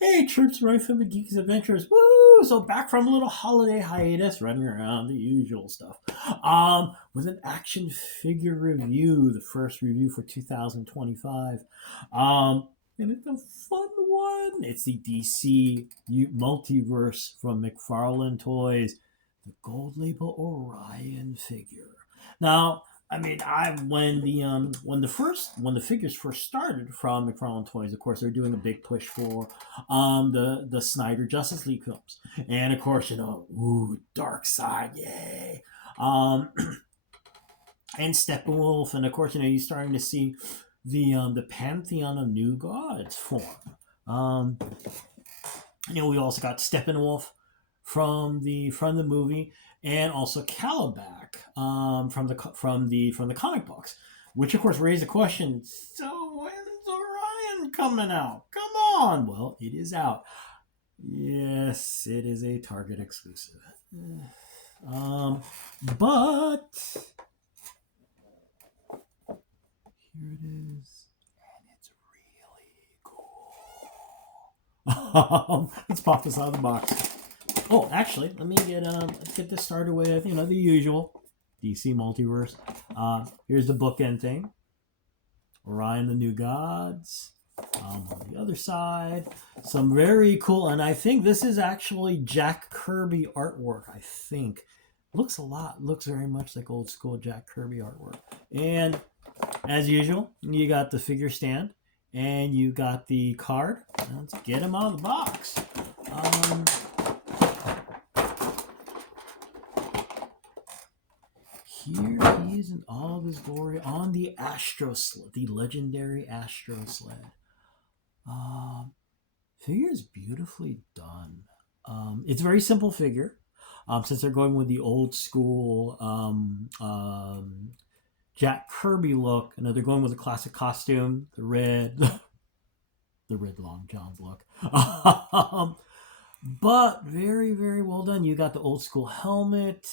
Hey, troops right from the Geeks Adventures. Woo! So back from a little holiday hiatus, running around the usual stuff. With an action figure review, the first review for 2025. And it's a fun one. It's the DC multiverse from McFarlane Toys, the gold label Orion figure. Now, I mean, I when the figures first started from McFarlane Toys, of course, they're doing a big push for the Snyder Justice League films, and of course, Dark Side, yay, um, and Steppenwolf, and of course, you're starting to see the pantheon of new gods form. Um, we also got Steppenwolf from the movie, and also Calabac from the comic books, which of course raised the question. So when's Orion coming out? Come on! Well, it is out. Yes, it is a Target exclusive. But here it is, and it's really cool. Let's pop this out of the box. Oh, actually, let's get this started with the usual DC multiverse. Here's the bookend thing. Orion, the New Gods. On the other side, some very cool, and I think this is actually Jack Kirby artwork. I think looks very much like old school Jack Kirby artwork. And as usual, you got the figure stand, and you got the card. Let's get him out of the box. Here he is in all of his glory on the Astro Sled, the legendary Astro Sled. Figure is beautifully done. It's a very simple figure. Since they're going with the old school Jack Kirby look, they're going with the classic costume, the red, the red long johns look. But very, very well done. You got the old school helmet,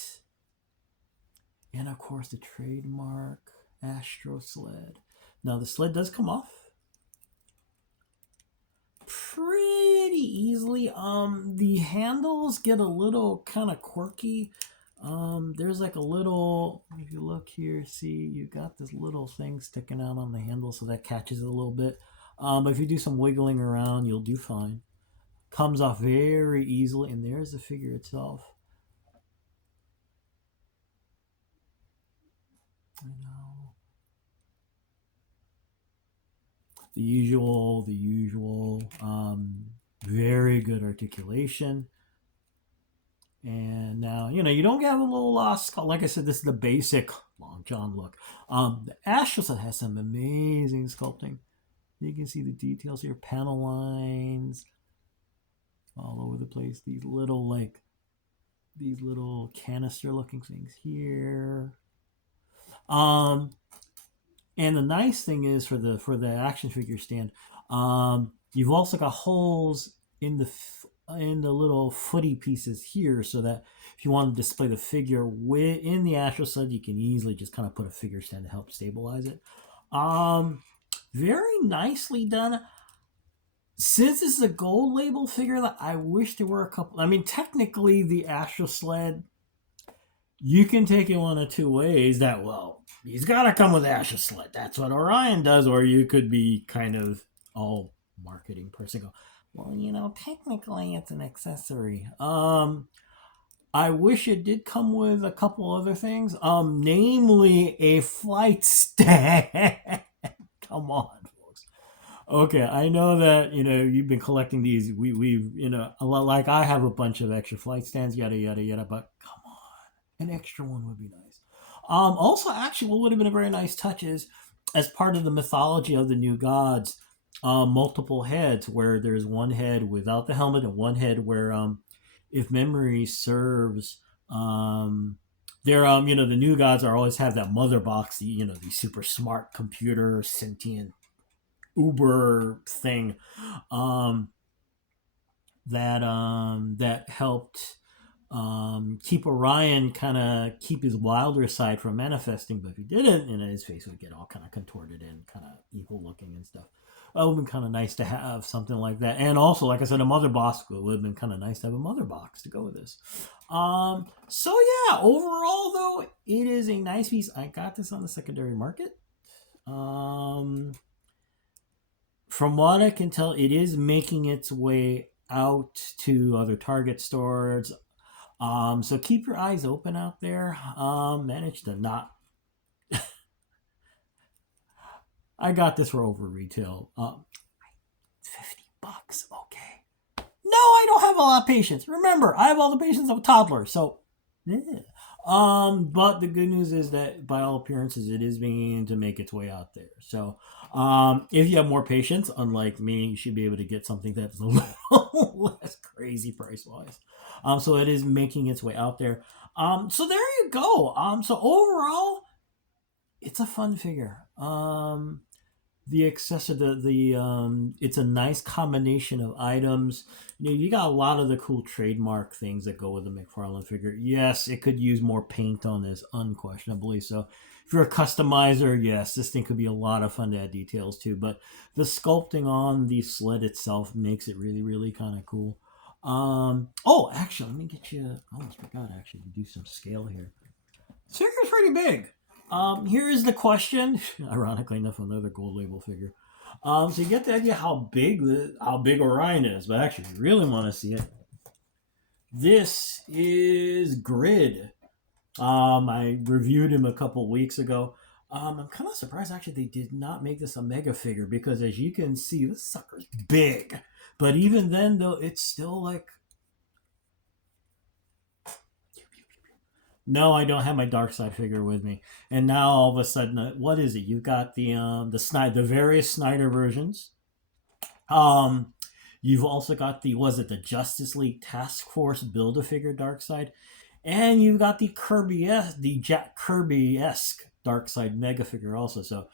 and of course the trademark Astro Sled. Now the sled does come off pretty easily. The handles get a little kind of quirky. There's like a little, if you look here, see, you got this little thing sticking out on the handle, so that catches it a little bit. But if you do some wiggling around, you'll do fine. Comes off very easily, and there's the figure itself. I know. The usual. Very good articulation. And now, you don't get a little lost. Like I said, this is the basic Long John look. The Astro has some amazing sculpting. You can see the details here, panel lines all over the place. These little canister looking things here. And the nice thing is for the action figure stand, you've also got holes in the little footy pieces here, so that if you want to display the figure in the Astro Sled, you can easily just kind of put a figure stand to help stabilize it. Very nicely done. Since this is a gold label figure, that I wish there were a couple. I mean, technically, the Astro Sled, you can take it one of two ways. That, well, he's got to come with Astro Sled. That's what Orion does. Or you could be kind of all marketing person. Go, well, technically it's an accessory. I wish it did come with a couple other things. Namely a flight stand. Come on, folks. Okay, I know that you've been collecting these. We've a lot, like I have a bunch of extra flight stands, yada yada yada. But come on, an extra one would be nice. Also, actually, what would have been a very nice touch is, as part of the mythology of the new gods, multiple heads, where there's one head without the helmet and one head where, if memory serves, they're the new gods are always have that mother box, the super smart computer sentient uber thing, that helped keep Orion keep his wilder side from manifesting. But if he didn't, his face would get all kind of contorted and kind of evil looking and stuff. It would have been kind of nice to have something like that. And also, like I said, a mother box would have been kind of nice to have a mother box to go with this. So yeah, overall though, it is a nice piece. I got this on the secondary market. From what I can tell, it is making its way out to other Target stores. So keep your eyes open out there. Manage to not. I got this for over retail. $50. Okay. No, I don't have a lot of patience. Remember, I have all the patience of a toddler. So, yeah. But the good news is that by all appearances, it is beginning to make its way out there. So, if you have more patience, unlike me, you should be able to get something that's a little less crazy price wise. So it is making its way out there. So there you go. So overall, it's a fun figure. The accessory, it's a nice combination of items. You got a lot of the cool trademark things that go with the McFarlane figure. Yes, it could use more paint on this, unquestionably. So if you're a customizer, yes, this thing could be a lot of fun to add details to. But the sculpting on the sled itself makes it really, really kind of cool. Oh, actually, let me get you. I almost forgot actually to do some scale here. This figure's pretty big. Here is the question. Ironically enough, another gold label figure. So you get the idea how big Orion is, but actually, if you really want to see it, this is Grid. I reviewed him a couple weeks ago. I'm kind of surprised actually they did not make this a mega figure because as you can see, this sucker's big. But even then, though, it's still like. No, I don't have my dark side figure with me. And now all of a sudden, what is it? You've got the various Snyder versions. You've also got the Justice League Task Force Build-A-Figure dark side, and you've got the Jack Kirby-esque dark side mega figure also. So,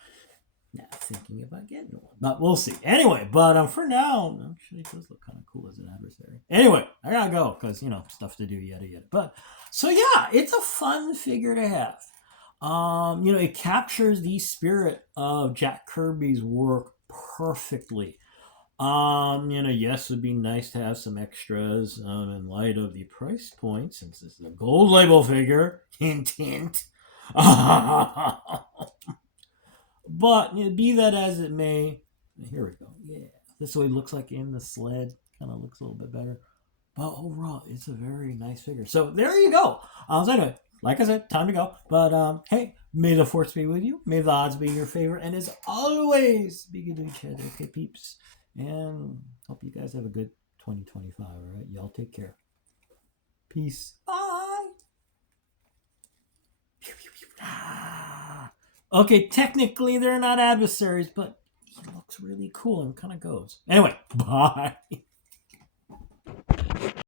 yeah, thinking about getting one, but we'll see. Anyway, but for now, actually, it does look kind of cool as an adversary. Anyway, I gotta go because stuff to do, yada yada. But so yeah, it's a fun figure to have. It captures the spirit of Jack Kirby's work perfectly. Yes, it'd be nice to have some extras in light of the price point, since this is a gold label figure. Hint, hint. But be that as it may, here we go. Yeah, this is what it looks like in the sled. Kind of looks a little bit better. But overall, it's a very nice figure. So there you go. So anyway, like I said, time to go. But hey, may the force be with you. May the odds be in your favor. And as always, be good to each other. Okay, peeps. And hope you guys have a good 2025. All right, y'all take care. Peace. Bye. Okay, technically they're not adversaries, but he looks really cool and kind of goes. Anyway, bye.